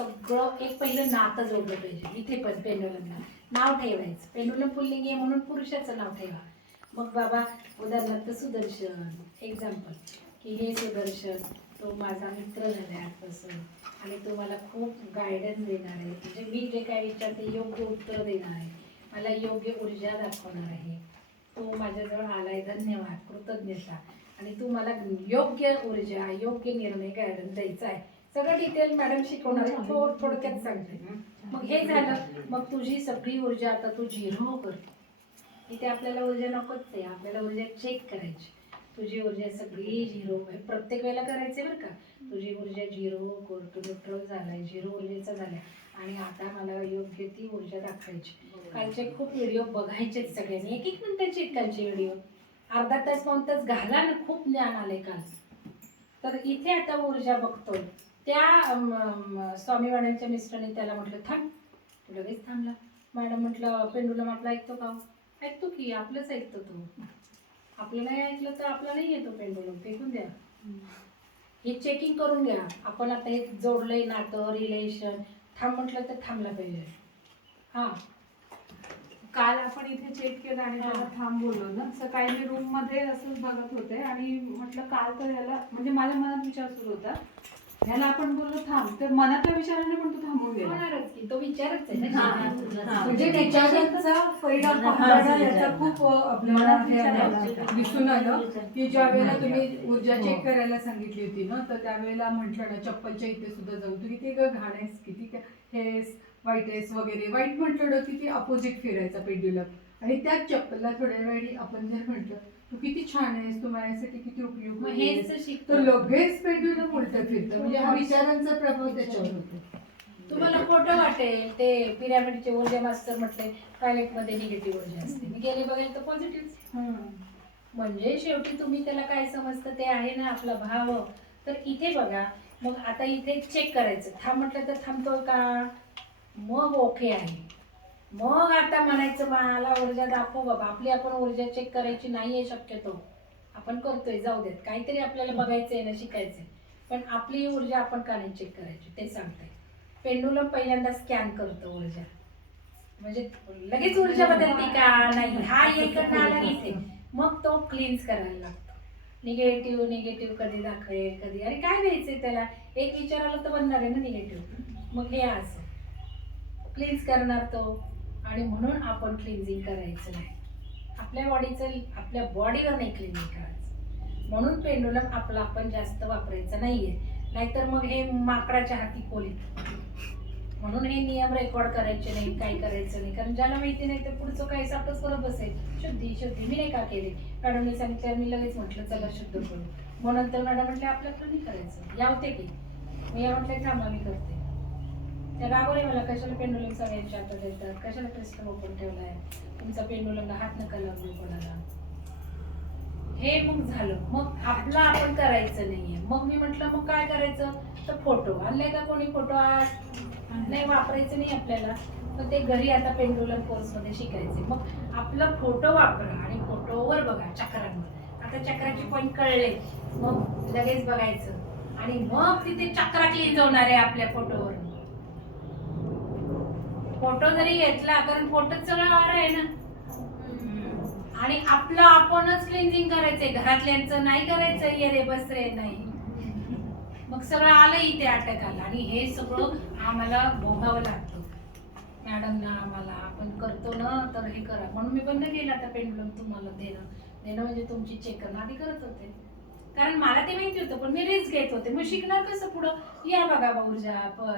सगळं एक पहिलं नातं जोडलं पाहिजे. इथे पण पेंडुलमला. नाव ठेवायचं. पेंडुलम पुल्लिंग आहे म्हणून पुरुषाचं नाव ठेवा. मग बाबा उदाहरणार्थ सुदर्शन एक्झाम्पल की हे सुदर्शन तो माझा मित्र झाला आहे आजपासून. आणि तो मला खूप गायडन्स देणार आहे. म्हणजे मी जे काय विचारते योग्य उत्तर देणार आहे. मला योग्य ऊर्जा दाखवणार आहे. तो माझ्याजवळ आलाय. धन्यवाद. कृतज्ञता. आणि तू मला योग्य ऊर्जा योग्य निर्णय गायडन्स द्यायचा आहे. सगळं डिटेल मॅडम शिकवणार आहे. थोड थोडक्यात सांगते. मग हे झालं. मग तुझी सगळी ऊर्जा आता तू झिरो कर. इथे आपल्याला ऊर्जा नकोच आहे. आपल्याला ऊर्जा चेक करायची. तुझी ऊर्जा सगळी झिरो. आहे प्रत्येक वेळेला करायचे बरं का? तुझी ऊर्जा झिरो कर. तू न्यूट्रल झालाय. झिरो ऊर्जेचा झालाय. आणि आता मला योग्य ती ऊर्जा दाखवायची. कालचे खूप व्हिडिओ बघायचेच सगळ्यांनी. एक एक मिनिटाचे कालचे व्हिडिओ अर्धा तास पाऊन तास घाला ना. खूप ज्ञान आलंय काल. तर इथे आता ऊर्जा बघतोय. त्या स्वामी मॅडमच्या मिस्टरने त्याला म्हटलं थांब तो लगेच थांबला. मॅडम म्हटलं पेंडूला म्हटलं ऐकतो का ऐकतो की आपलंच ऐकतो तो. आपलं नाही ऐकलं तर आपला नाही येतो पेंडुलम फेकून द्या. हे चेकिंग करून घ्या. आपण आता हे जोडलंय नातं रिलेशन थांब म्हटलं तर थांबला पाहिजे. हां. काल आपण इथे चेक केलं आणि त्याला थांब बोललो ना. सकाळी मी रूममध्ये असंच बघत होते आणि म्हटलं काल तर ह्याला म्हणजे माझ्या मनात विचार सुरू होता. ह्याला आपण बोललो थांब. तर मनातल्या विचाराने पण तो थांबून गेला. होणारच की तो विचारच आहे हा, ना हा. म्हणजे त्याच्यावरचा परिणाम पाहताना याचा खूप अ, आपल्याला हे आलं, दिसून आलं की ज्या वेळेला तुम्ही ऊर्जा चेक करायला सांगितली होती ना तर त्यावेळेला म्हटलं ना चप्पलच्या इथे सुद्धा जाऊ तू. किती ग घाणेस किती क- हेस वाईट हेस वगैरे. वाईट म्हटलं ना की ती अपोजिट फिरायचा पेंड्युलम आणि त्याच चप्पलला थोड्या वेळी आपण जर म्हटलं तू किती छान आहेस तू माझ्यासाठी किती उपयोग हेच तर लगेच पेंड्युलम उलट फिरतं. म्हणजे हा विचारांचा प्रभाव त्याच्यावर होतो. तुम्हाला खोटं वाटेल ते पिरामिडचे ऊर्जा मास्टर म्हटले टॉयलेटमध्ये निगेटिव्ह ऊर्जा असते. मी गेले बघेल तर पॉझिटिव्ह म्हणजे शेवटी तुम्ही त्याला काय समजतं ते आहे ना आपला भाव. तर इथे बघा मग आता इथे चेक करायचं. थांब म्हटलं तर थांबतो का? मग ओके आहे. मग आता म्हणायचं मला ऊर्जा दाखव बाबा. आपली आपण ऊर्जा चेक करायची नाही आहे शक्यतो. आपण करतोय जाऊ देत. काहीतरी आपल्याला बघायचं आहे ना शिकायचंय. पण आपली ऊर्जा आपण का नाही चेक करायची? ते सांगताय. पेंडुलम पहिल्यांदा स्कॅन करतो ऊर्जा. म्हणजे लगेच ऊर्जा बदलते का? नाही. हा इकडनं आला मग तो क्लीन्स करायला लागतो. निगेटिव्ह निगेटिव्ह कधी दाखवेल कधी. अरे काय द्यायचंय त्याला? एक विचाराला तर बनणार आहे ना निगेटिव्ह मग हे असं. क्लीन्स करणार तो. आणि म्हणून आपण क्लिन्झिंग करायचं नाही. आपल्या बॉडीचं आपल्या बॉडीवर नाही क्लिनिंग करायचं. म्हणून पेंडुलम आपला आपण जास्त वापरायचं नाहीये. नाहीतर मग हे माकडाच्या हाती खोलीत. म्हणून हे नियम रेकॉर्ड करायचे नाही काही करायचं नाही. कारण ज्याला माहिती नाही तर पुढचं काही सापच करत बसेल. शुद्धी शुद्धी मी नाही का केली? मॅडमने सांगितलं मी लगेच म्हटलं चला शुद्ध करू. म्हणून तर मॅडम म्हटलं आपलं नाही करायचं? या होते की. मी या म्हटलं थांबा मी करते. त्या रागवले मला कशाला पेंडुलम सगळ्यांच्या हातात देतात? कशाला क्रिस्टल ओपन ठेवलाय? तुमचा पेंडुलमला हात नका लागू कोणाला. हे मग झालं. मग आपला आपण करायचं नाहीये. मग मी म्हटलं मग काय करायचं? तर फोटो आणलाय का कोणी फोटो आज नाही वापरायचं नाही आपल्याला. मग ते घरी आता पेंडुलम कोर्समध्ये शिकायचे. मग आपला फोटो वापरा आणि फोटोवर बघा चक्रांवर. आता चक्राचे पॉईंट कळले. मग लगेच बघायचं. आणि मग तिथे चक्रा क्लीन होणार आहे आपल्या फोटो. फोटो जरी घेतला कारण फोटोच सगळं वार आहे ना. आणि आपलं आपणच क्लिनिंग करायचंय. घरातल्यांचं नाही करायचं ये रे बस रे नाही. मग सगळं आलं इथे अटकाला आणि हे सगळं आम्हाला भोगावं लागतं. मॅडमना आम्हाला आपण करतो ना तर हे करा. म्हणून मी बंद केलं आता पेंडुलम तुम्हाला देणं. देणं म्हणजे तुमची चेक करणं आधी करत होते. कारण मला ते माहिती होतं पण मी रिस्क घेत होते. मग शिकणार कसं पुढं? या बघा ऊर्जा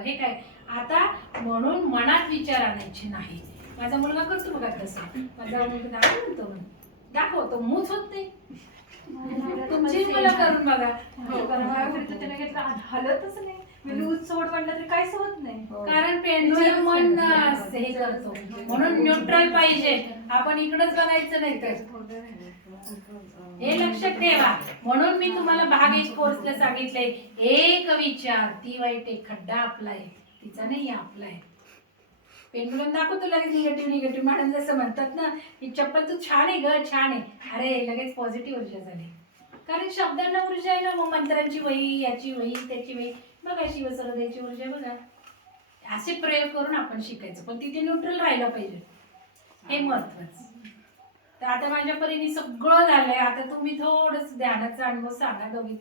हे काय? आता म्हणून मनात विचार आणायचे नाही. माझा मुलगा करतो बघा कसं माझा मुलगा दाखव म्हणतो म्हणे. दाखवतो मूच होत नाही. तुमची मला करून बघा. हो, त्याला घेतलं हलतच नाही. मी लूज सोड म्हणलं तरी काहीच होत नाही. कारण पेंडुलम मन हे करतो. म्हणून न्यूट्रल पाहिजे. आपण इकडच बघायचं नाही तर. हे लक्षात ठेवा. म्हणून मी तुम्हाला भागेश कोर्सला सांगितलंय. एक विचार. ती वाईट एक खड्डा आपला आहे. तिचा नाही आपला आहे. पेंडुलम दाखवतो लगेच निगेटिव्ह निगेटिव्ह मॅडम जसं म्हणतात ना ही चप्पल तू छान आहे ग छान आहे. अरे लगेच पॉझिटिव्ह ऊर्जा झाली. कारण शब्दांना ऊर्जा आहे ना मग मंत्रांची वही याची वही त्याची वही. बघा शिवसरदेची ऊर्जा बघा. असे प्रयोग करून आपण शिकायचं. पण तिथे न्यूट्रल राहिलं पाहिजे. हे महत्वाचं. तर आता माझ्या परीने सगळं झालंय. आता तुम्ही थोडंसं ध्यानाचा अनुभव सांगा दोघी